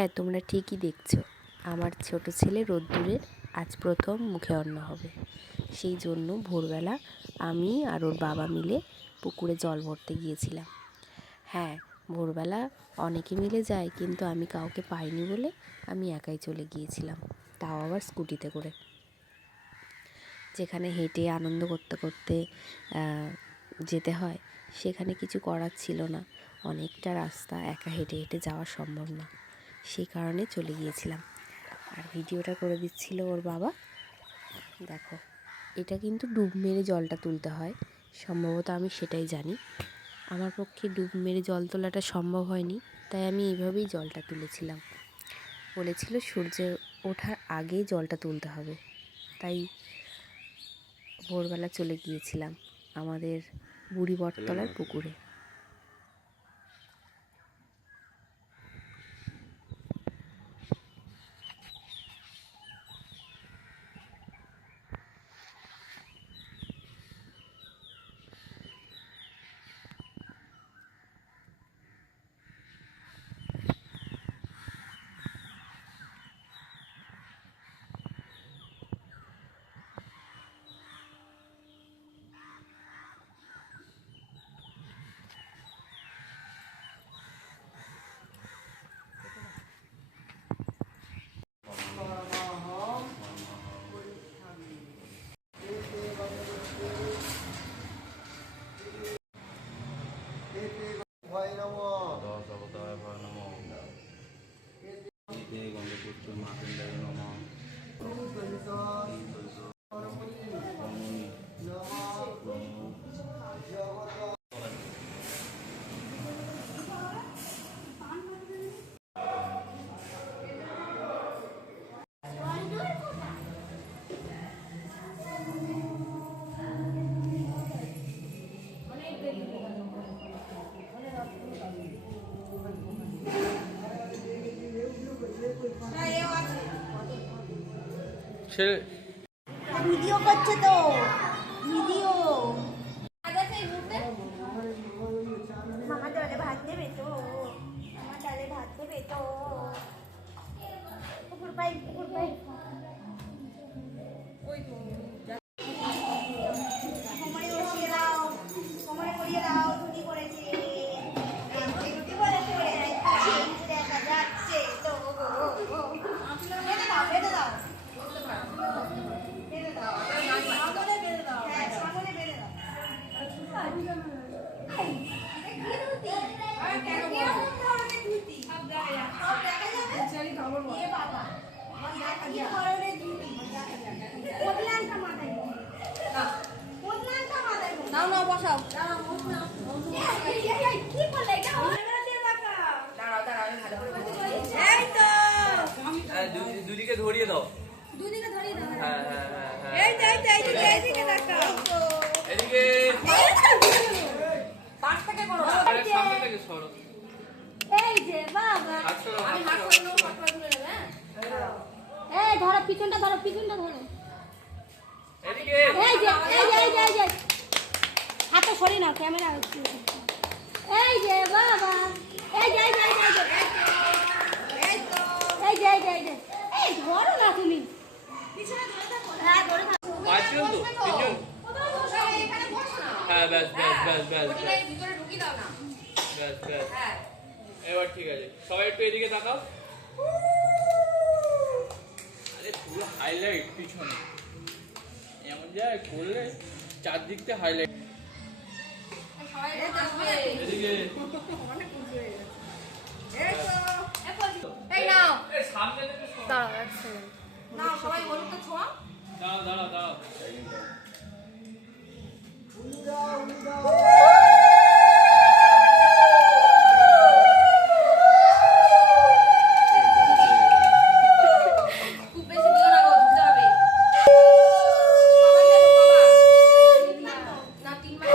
হ্যাঁ, তোমরা ঠিকই দেখছো, আমার ছোট ছেলে রোদ্দুরের আজ প্রথম মুখে অন্ন হবে। সেই জন্য ভোরবেলা আমি আর ওর বাবা মিলে পুকুরে জল ভরতে গিয়েছিলাম। হ্যাঁ, ভোরবেলা অনেকে মিলে যায়, কিন্তু আমি কাউকে পাইনি বলে আমি একাই চলে গিয়েছিলাম, তাও আবার স্কুটিতে করে। যেখানে হেঁটে আনন্দ করতে করতে যেতে হয়, সেখানে কিছু করার ছিল না। অনেকটা রাস্তা একা হেঁটে হেঁটে যাওয়া সম্ভব না, সেই কারণে চলে গিয়েছিলাম। আর ভিডিওটা করে দিচ্ছিল ওর বাবা। দেখো, এটা কিন্তু ডুব মেরে জলটা তুলতে হয়, সম্ভবত আমি সেটাই জানি। আমার পক্ষে ডুব মেরে জল তোলাটা সম্ভব হয়নি, তাই আমি এইভাবেই জলটা তুলেছিলাম। বলেছিল সূর্যের ওঠার আগেই জলটা তুলতে হবে, তাই ভোরবেলা চলে গিয়েছিলাম আমাদের বুড়ি বটতলার পুকুরে। ভিডিও করছে তো, ভিডিও। মামা ডালে ভাত দেবে তো, মামা ডালে ভাত দেবে তো। পুকুর পাই, পুকুর পাই। কোমরে বসিয়ে দাও, কোমরে করিয়ে দাও। ধুতি করেছে, ধুতি করেছে, দেখা যাচ্ছে তো। বেঁধে দাও, বেঁধে দাও। দুদিকে ধরিয়ে দাও, দুদিকে ধরিয়ে দাও। হ্যাঁ হ্যাঁ হ্যাঁ হ্যাঁ, এই যে এইদিকে, এইদিকে তাকাও। এদিকে পাশ থেকে করো, সামনে থেকে সরো। এই যে বাবা, আমি হাত করে নেব, হাত করে ধরে নেব। এই ধরো, পিছনটা ধরো, পিছনটা ধরো। এদিকে এই যে, এই যে, এই যে, এই যে হাতটা সরিয়ে নাও, ক্যামেরা হচ্ছে। এই যে বাবা, এই যে, এই যে, এই যে, এই তো, এই যে, এই যে, এই যে, এই ধরো না তুমি। পিছনে ধরে থাকো। হ্যাঁ, ধরে থাকো। পাঁচজন তো, তিনজন। কোথায় বসো? এখানে বসো না। হ্যাঁ, ব্যাস ব্যাস ব্যাস ব্যাস ওটাকে ভিতরে ঢুকিয়ে দাও না। ব্যাস ব্যাস। হ্যাঁ, এবার ঠিক আছে, সবাই একটু এদিকে তাকাও। আরে পুরো হাইলাইট পিছনে, এমন জায়গায় করলে চারদিক থেকে হাইলাইট। সবাই দেখবে। এদিকে অনেক খুশি হয়ে গেছে। এই তো, এই নাও। এই সামনে থেকে সরো। দাঁড়াও, এক সেকেন্ড। নাও, সবাই হলুদটা ছোঁয়া। দাঁড়াও দাঁড়াও দাঁড়াও। খুব বেশি দিও না গো, ধুতে হবে। না, 3 মাস।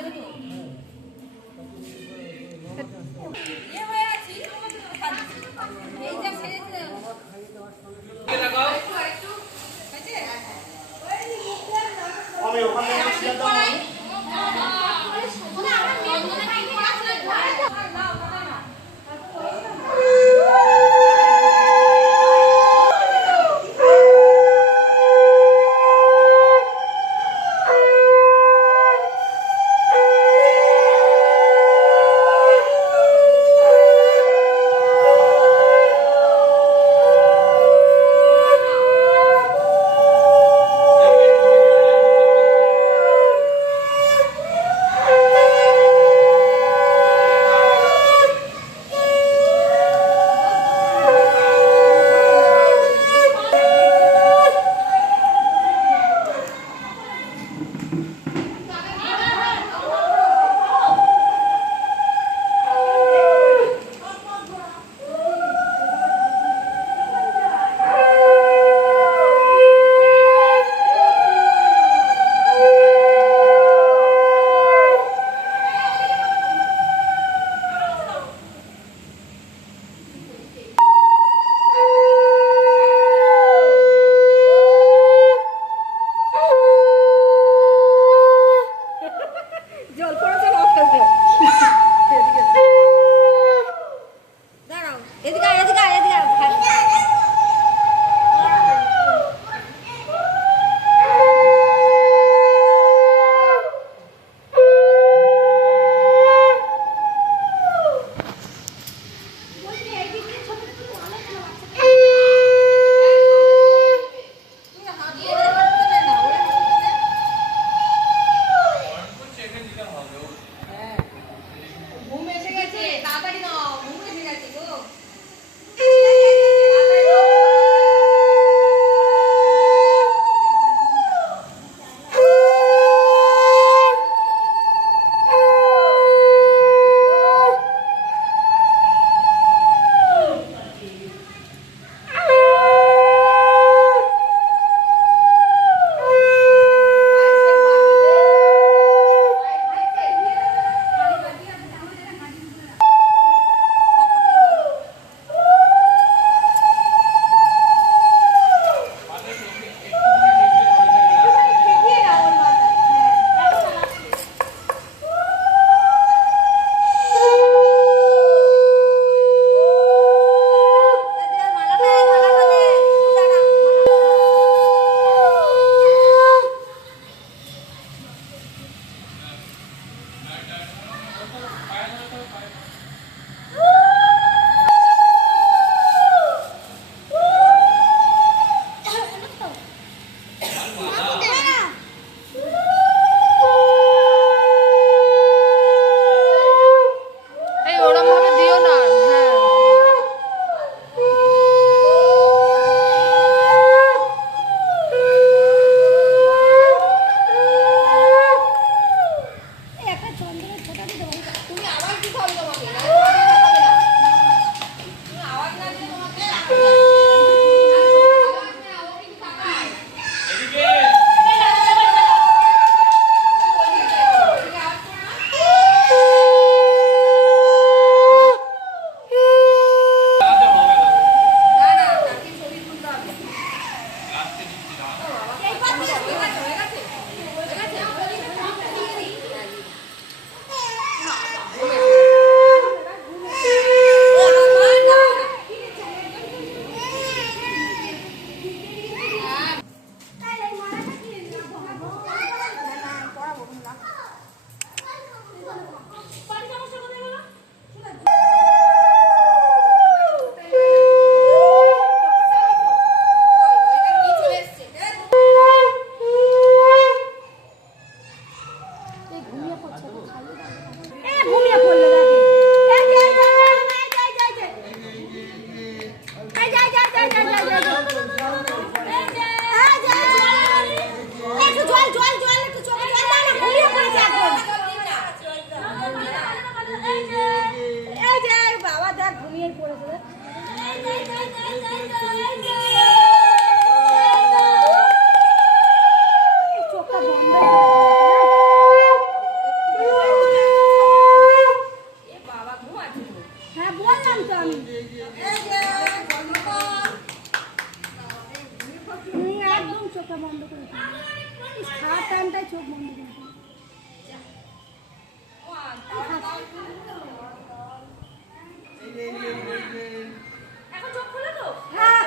দেবে তো এই যা সেরেছে আমি ওখানে জল পড়েছে দাঁড়াও এদিকে এদিকে এদিকে ঘুম এসে গেছে তাড়াতাড়ি নাও ঘুম এসে গেছে গো টাইমটাই চোখ বন্ধ করে দিই। এখন চোখ খুলে তো হ্যাঁ,